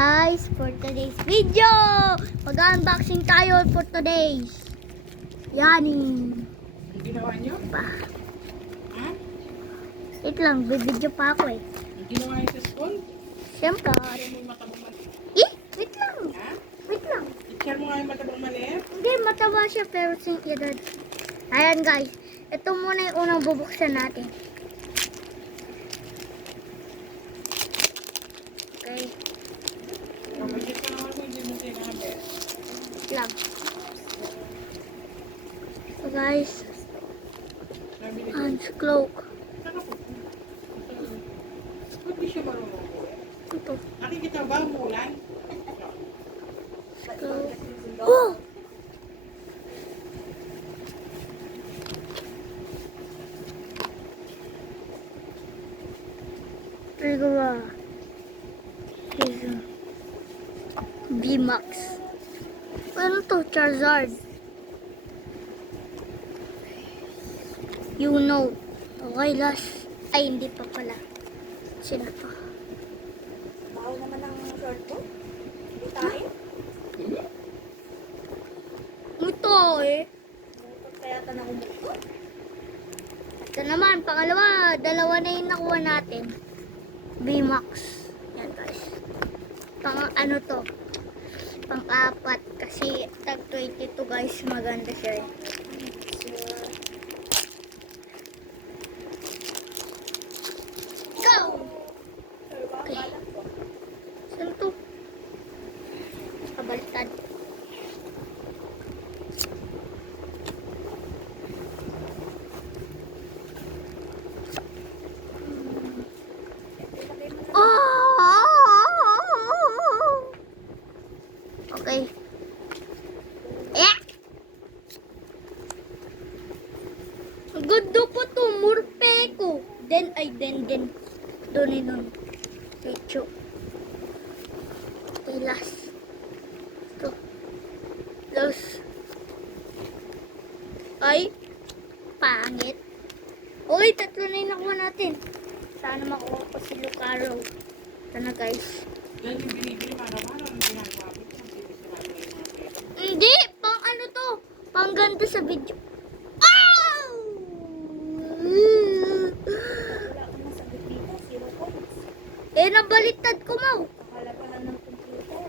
Guys, for today's video, mag-unboxing tayo for today's. Yanin. Ang ginawa niyo? Pa. Ha? Wait lang, bibidyo pa ako eh. Ang ginawa niyo sa school? Siyempre. Picture mo yung matabang maliit. Wait lang. Ha? Wait lang. Picture mo nga yung matabang maliit? Hindi, mataba siya pero sing edad. Ayan guys, ito muna yung unang bubuksan natin. Okay, Kapagit ka naman mo, hindi mo sinabi. wait lang. So guys, Sabi ni Hans cloak. saan ako? Ba't di siya marunong po? Ito, Nakikita ba umulan? cloak. Oh! Trigger. B-Max. Ano to? Charizard. You know. Okay, last. Ay, hindi pa pala. Sino to? Bahaw naman ang short ko. Hindi tayo. Ito eh. Bukod kaya ka na umuto. Ito naman, pangalawa. Dalawa na yung nakuha natin. B-Max. Yan guys. Pang ano to? Pang-apat. Kasi tag 22 guys. Maganda siya eh. Go! Okay. Saan to? Kabaliktad. Oh! Okay. Yeah! Ang ganda pa to. Murpeko. Then. Doon. Pecho. Okay, last. Ito. Last. Ay. Pangit. Uy, tatlo na yung nakuha natin. Sana makuha ko si Lucaro. Ito na guys. Yan yung binibili araw-araw ang ginagawa mo. Ang sinisira mo yung mga pera. Hindi! Pang ano to? Pang ganda sa video. Oh! Wala kang masagot dito. 0 points. Eh, nabaliktad ko, Mau. Kakalagahan ng computer.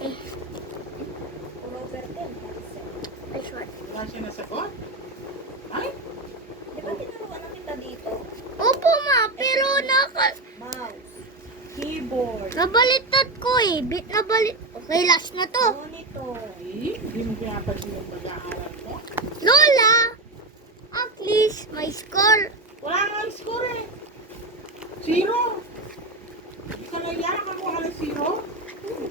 Eh, Puro over 10. ay, short. Wala siya nasagot? Ay? Di ba tinuruan na kita dito? Opo, ma. Pero Mouse. Keyboard. nabaliktad ko eh. Okay, last na to. Monitor. Ay, hindi mo pinapansin yung pag-aaral ko. Lola! At least, may score. Wala nga ang score eh. 0. Isa lang yan, nakakuha ng 0.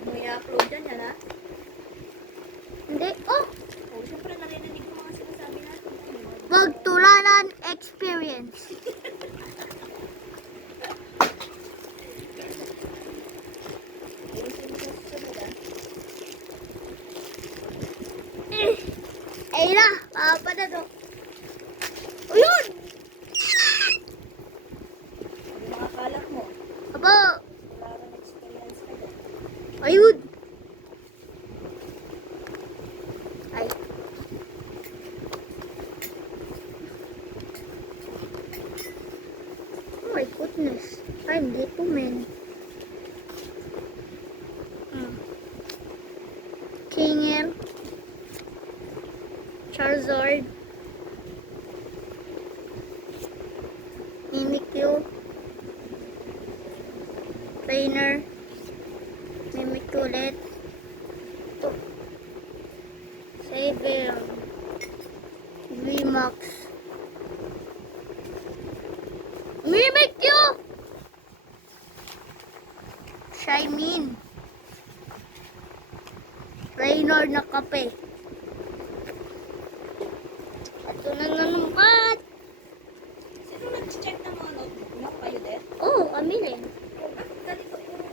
May upload dyan yan ha? Hindi. Oh! Oh, syempre narinig ko mga sinasabi natin. Pagtulanan experience. Puro sinusunod ha? Ay na, papa na to. O yun! Yung mga kalak mo. Aba, Wala kang experience ka dyan. ayun. Ay. Oh my goodness. I'm little man. King M. Charizard. Mimikyu. Trainer. Mimikyu ulit. Ito. Saber. VMAX. Mimikyu! Shaymin. Trainer na kape. Ito na naman. Sino nag-check ng mga notebook mo? Kayo din? Oh, kami rin. Bakit ganito puro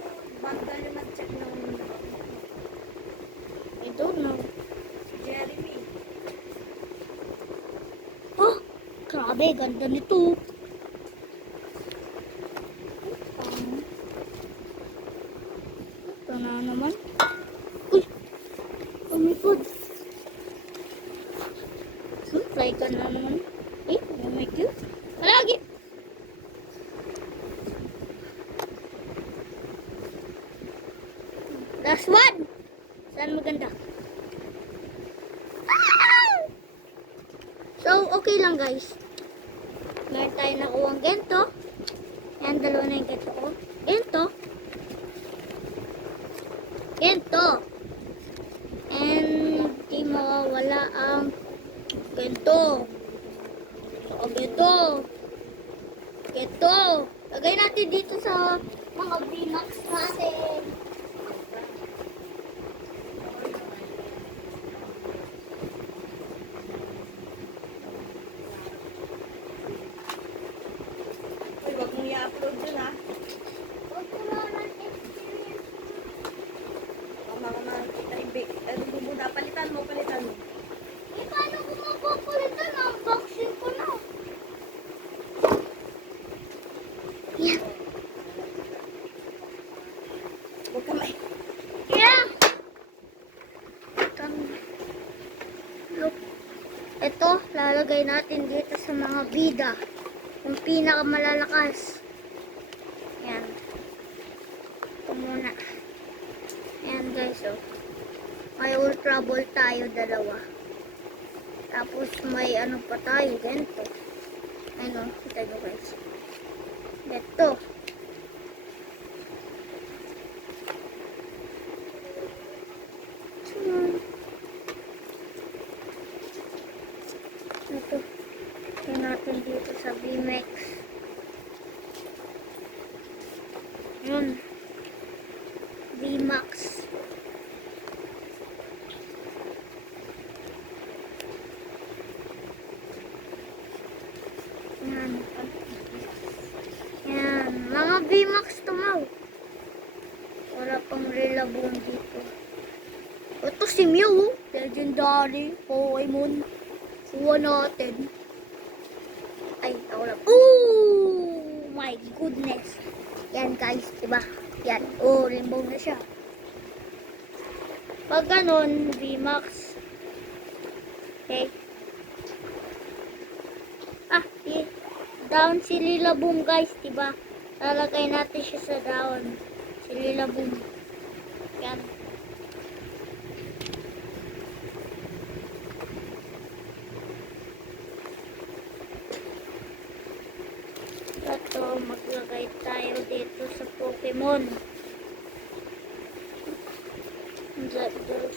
bagal yung nag-check ng notebook? I don't know. Si Jeremy. Grabe, ganda nito. na naman. Uy! Oh my God! Try ka na naman. Oh my God! Palagi! Last one! Saan maganda? Ah! So, okay lang guys. Meron tayo nakuha ang gento. Yan, dalawa na yung gento ko. Gento. Gento. And di mawawala ang gento. So, gento. Gento. Lagay natin dito sa mga V-Max natin. Uy, wag mong i-upload dun ha. Huwag ko lang experience. Baka makita yung bake. Ano mo muna, palitan mo. Eh, paano ko mapakulitan? Unboxing ko na. Yan. Huwag ka may... Yan. Look. Ito, lalagay natin dito sa mga bida. Yung pinakamalalakas. Yan. Ito muna. Yan guys, oh. May ultra ball tayo, dalawa. Tapos may ano pa tayo, ganito. Ano, kita nyo guys. Ito. Ito. Ito natin dito sa VMAX. Yun. VMAX. Yan. Yan. Mga VMAX tumaw. Wala pang relabong dito. Ito si Mew. Legendary. Pokemon. Kuha natin. Ay, ako lang. Oh my goodness. Yan guys, diba? Yan. Oh, rainbow na siya. Pag ganun, VMAX. Okay. Ah, down si Lilaboom guys, diba? Lalagay natin siya sa down. Si Lilaboom. Yan. Ito, maglagay tayo dito sa Pokemon. Zapdos.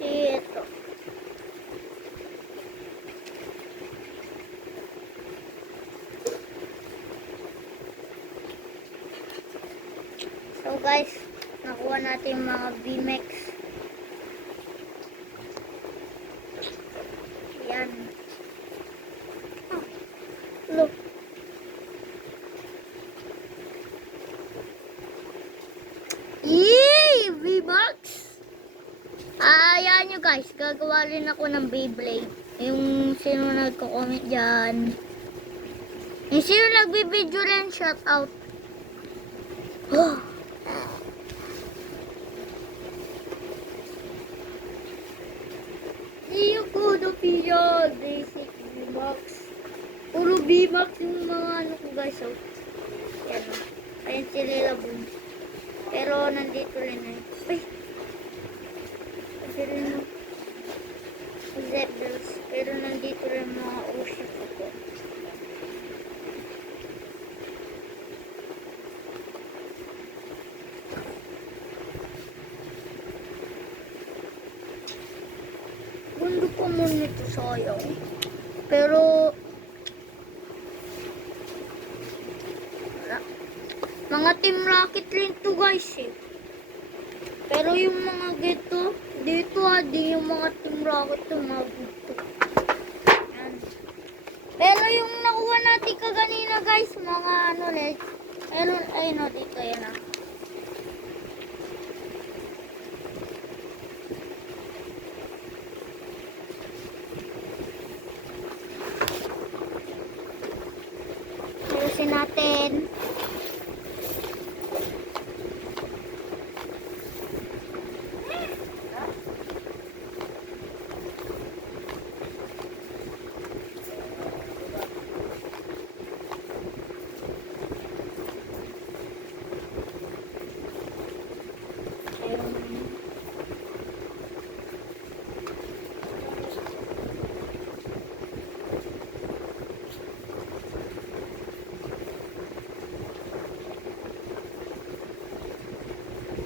Ito. So guys, nakuha natin yung mga VMAX. Yan. Oh, look. Yay! VMAX! Ayan nyo guys, gagawa rin ako ng Beyblade. Yung sino nagko-comment dyan. Yung sino nagbibideo rin, shout out. Oh. Iyo ko do piyo, basic V-Max. Puro V-Max yung mga ano ko guys. Oh. Yan o. Ayan si Lilaboom. Pero nandito rin eh. Ay! Kasi rin o. Zapdos. Pero nandito rin mga Uship ko. Gundo pa muna ito sayang. Pero wala. Mga Team Rocket rin to guys eh. Pero yung mga dito di yung mga Team Rocket to mga dito. Yan. Pero yung nakuha natin kaganina guys, mga ano like, meron, ay no, dito yan ah.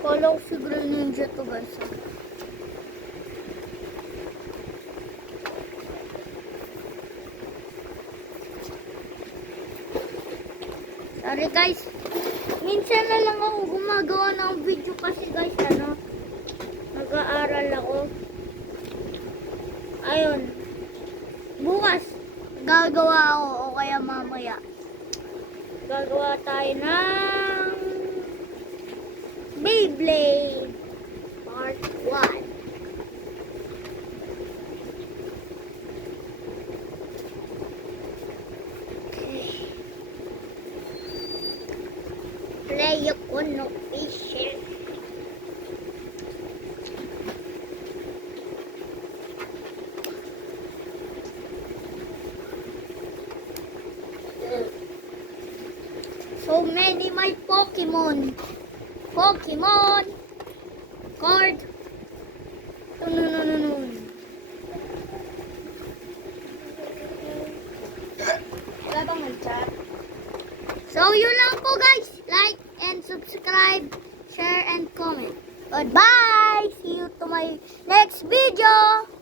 Kala ko si Green Ninja to guys. Sorry guys. Minsan na lang ako gumagawa ng video kasi guys nag-aaral ako. Ayun. Bukas gagawa ako o kaya mamaya. Gagawa tayo ng Beyblade Part 1. Play ako no fisher. So many my Pokemon card. No. Wala bang mag-chat? So yun lang po guys. Like and subscribe, share and comment. Goodbye. See you to my next video.